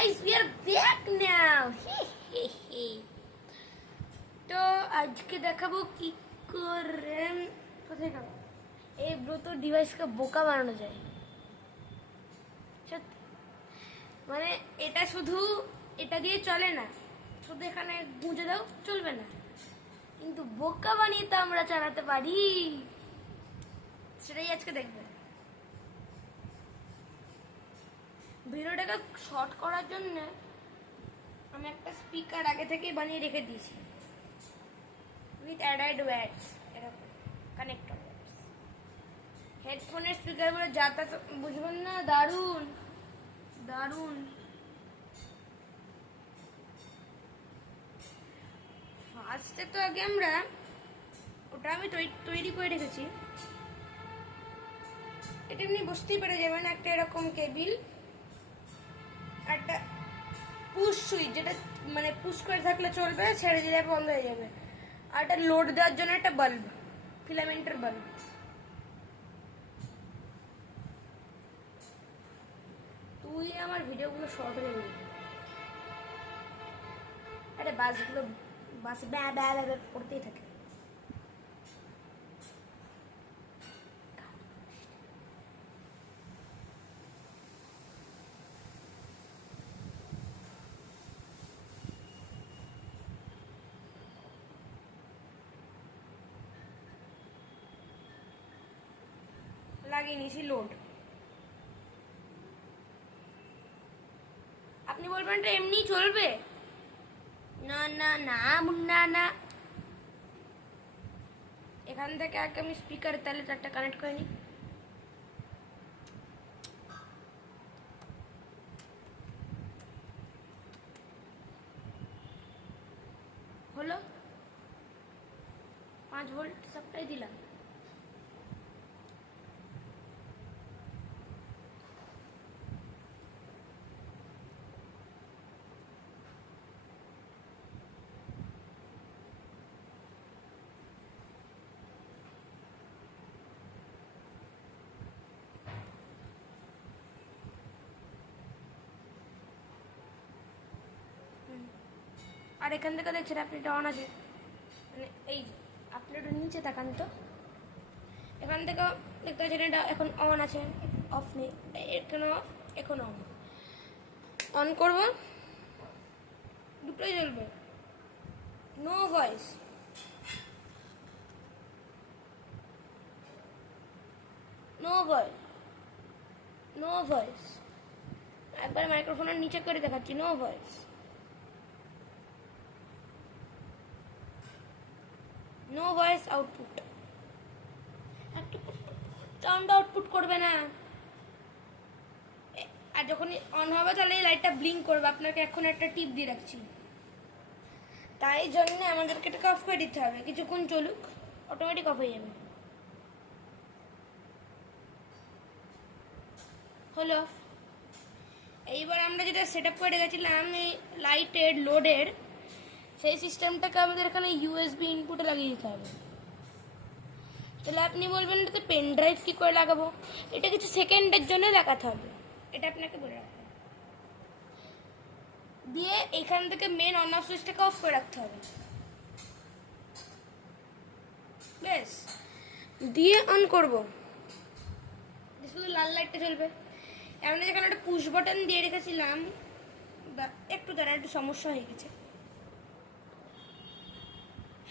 guys, we are back now. তো আজকে দেখাবো কি করে কোথায় গেল এই ব্লুটুথ ডিভাইসকে বোকা বানানো যায়। সত্যি মানে এটা শুধু এটা দিয়ে চলে না, শুধু এখানে গুঁজে দাও চলবে না, কিন্তু বোকা বানিয়ে তো আমরা চালাতে পারি। সেটাই আজকে দেখবেন। ভিডিওটাকে শর্ট করার জন্য আমি একটা স্পিকার আগে থেকেই বানিয়ে রেখে দিয়েছি উইথ অ্যাডাইড ওয়্যারস, এরকম কানেক্টর ওয়্যারস। হেডফোনের স্পিকার বলে যা তা বুঝবেন না। দারুণ দারুণ। ফার্স্টে তো আগে আমরা ওটা আমি তৈরি করে রেখেছি। এটা এমনি বুঝতেই পেরে যাবেন, একটা এরকম কেবিল, একটা পুশ সুইচ যেটা মানে পুশ করে থাকলে চলবে, ছেড়ে দিলে বন্ধ হয়ে যাবে, আর এটা লোড দেওয়ার জন্য একটা বাল্ব, ফিলামেন্টের বাল্ব। তুই আমার ভিডিওগুলো শর্ট হয়ে যাবে। আরে বাসগুলো বাস ব্যা ব্যা ব্যা করতেই থাকে। লাগিয়ে নিয়েছি লোড। আপনি বলবেন এটা এমনি চলবে? না না না মুন্না না। এখান থেকে আগে আমি স্পিকার তাহলে তারটা কানেক্ট করে নিই। হলো 5 ভোল্ট সাপ্লাই দিলাম। আর এখান থেকে দেখছেন আপনি এটা অন আছে, মানে এই আপনি একটু নিচে তাকান তো, এখান থেকে দেখতে পাচ্ছেন এটা এখন অন আছে, অফ নেই, এখানে অফ, এখন অন। অন করব, দুটোই জ্বলবে, no voice. No voice, no voice. একবার মাইক্রোফোনের নিচে করে দেখাচ্ছি, no voice, no voice output. একটু সাউন্ড আউটপুট করবে না। আর যখন অন হবে তাহলে এই লাইটটা ব্লিঙ্ক করবে। আপনাকে এখন একটা টিপ দিয়ে রাখছি, তাই জন্য আমাদেরকে এটাকে অফ করে দিতে হবে। কিছুক্ষণ চলুক, অটোমেটিক অফ হয়ে যাবে। হলো অফ। এইবার আমরা যেটা সেট আপ করে রেখেছিলাম এই লাইটের লোডের, সেই সিস্টেমটাকে আমাদের এখানে ইউএসবি ইনপুটে লাগিয়ে দিতে হবে। তাহলে আপনি বলবেন এটাতে পেন ড্রাইভ কী করে লাগাবো? এটা কিছু সেকেন্ডের জন্য লাগাতে হবে, এটা আপনাকে বলে রাখতে হবে। দিয়ে এখান থেকে মেন অন অফ সুইচটাকে অফ করে রাখতে হবে। বেশ, দিয়ে অন করব, শুধু লাল লাইটটা চলবে। আমরা যেখানে একটা পুশ বাটন দিয়ে রেখেছিলাম, একটু দ্বারা একটু সমস্যা হয়ে গেছে।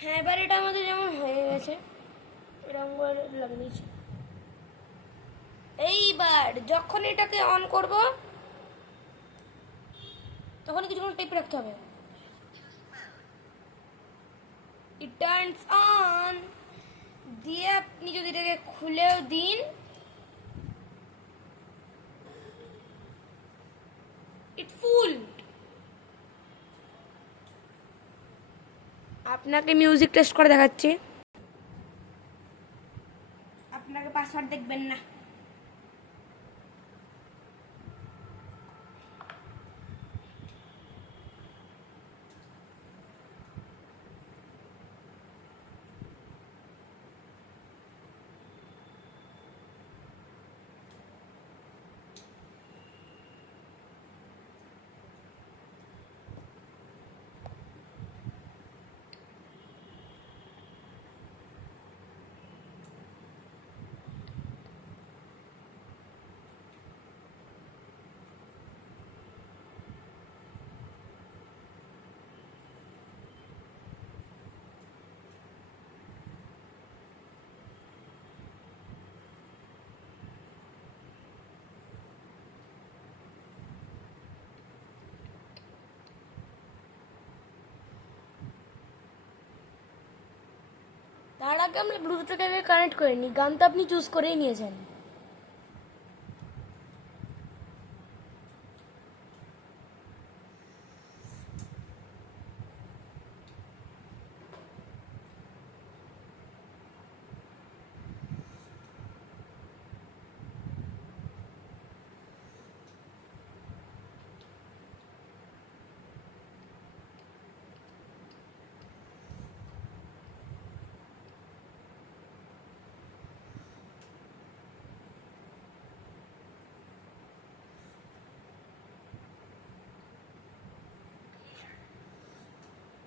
হ্যাঁ, এবার এটা আমাদের যেমন হয়ে গেছে এরকম করে লাগিয়ে নিয়েছি। এইবার যখন এটাকে অন করব তখন কিছুক্ষণ টেপ রাখতে হবে। It turns on. দিয়ে আপনি যদি এটাকে খুলেও দিন, ইট ফুল। আপনাকে মিউজিক টেস্ট করে দেখাচ্ছি। আপনাকে পাসওয়ার্ড দেখবেন না। আগে আমরা ব্লুটুথটাকে আগে কানেক্ট করে নিই, গান তো আপনি চুজ করেই নিয়েছেন।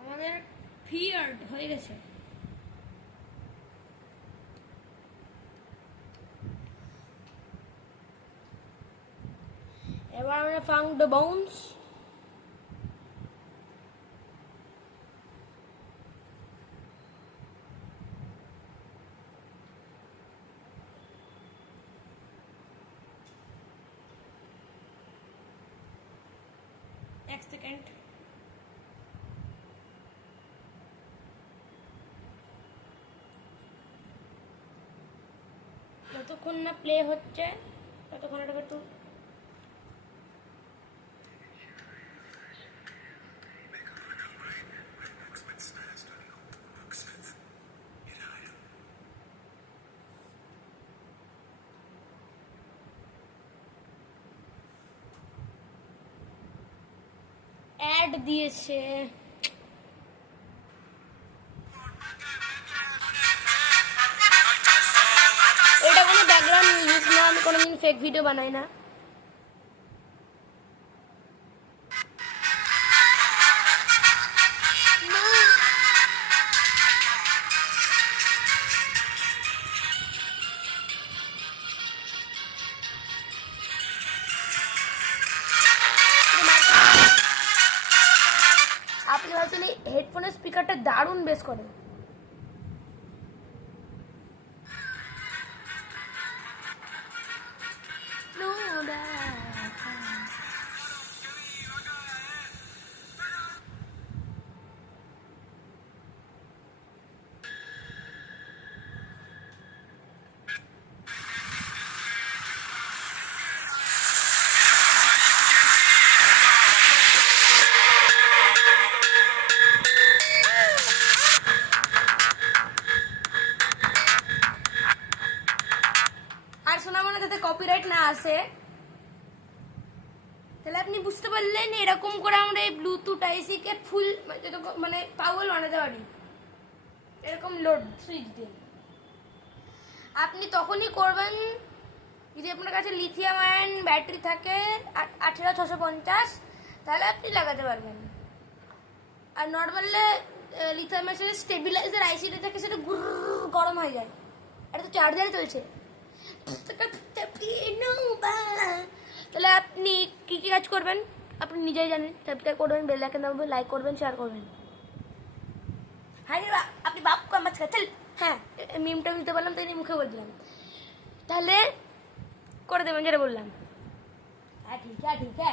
আমাদের ফিয়ার্ড হয়ে গেছে। এবার আমরা ফাউন্ড দ্য বোনস। এক সেকেন্ড। যতক্ষণ না প্লে হচ্ছে ততক্ষণ এটা একটু অ্যাড দিয়েছে। এটা কোনো ব্যাকগ্রাউন্ড মিউজিক না, আমি কোনোদিন ফেক ভিডিও বানাই না। আপনি ভাবছেন এই হেডফোনের স্পিকারটা দারুণ বেস করে। আর শোনা মানে যাতে কপিরাইট না আসে, তাহলে আপনি বুঝতে পারলেন এরকম করে আমরা এই ব্লুটুথ আইসি কে ফুল মানে পাওয়ার বানাতে পারি। এরকম লোড সুইচ দিয়ে আপনি তখনই করবেন যদি আপনার কাছে লিথিয়াম আয়ন ব্যাটারি থাকে 18650, তাহলে আপনি লাগাতে পারবেন। আর নর্মালে লিথিয়ামের সাথে স্টেবিলাইজার আইসিটা থাকে, সেটা গরম হয়ে যায়। এটা তো চার্জারে চলছে। তাহলে আপনি কি কি কাজ করবেন আপনি নিজেই জানেন। সাবস্ক্রাইব করবেন, বেল আইকন দাবাবেন, লাইক করবেন, শেয়ার করবেন। হ্যাঁ আপনি বাপকে আমার চল, হ্যাঁ মিমটা দিতে পারলাম তাই মুখে বলে দিলাম। তাহলে করে দেবেন যেটা বললাম। হ্যাঁ ঠিক আছে।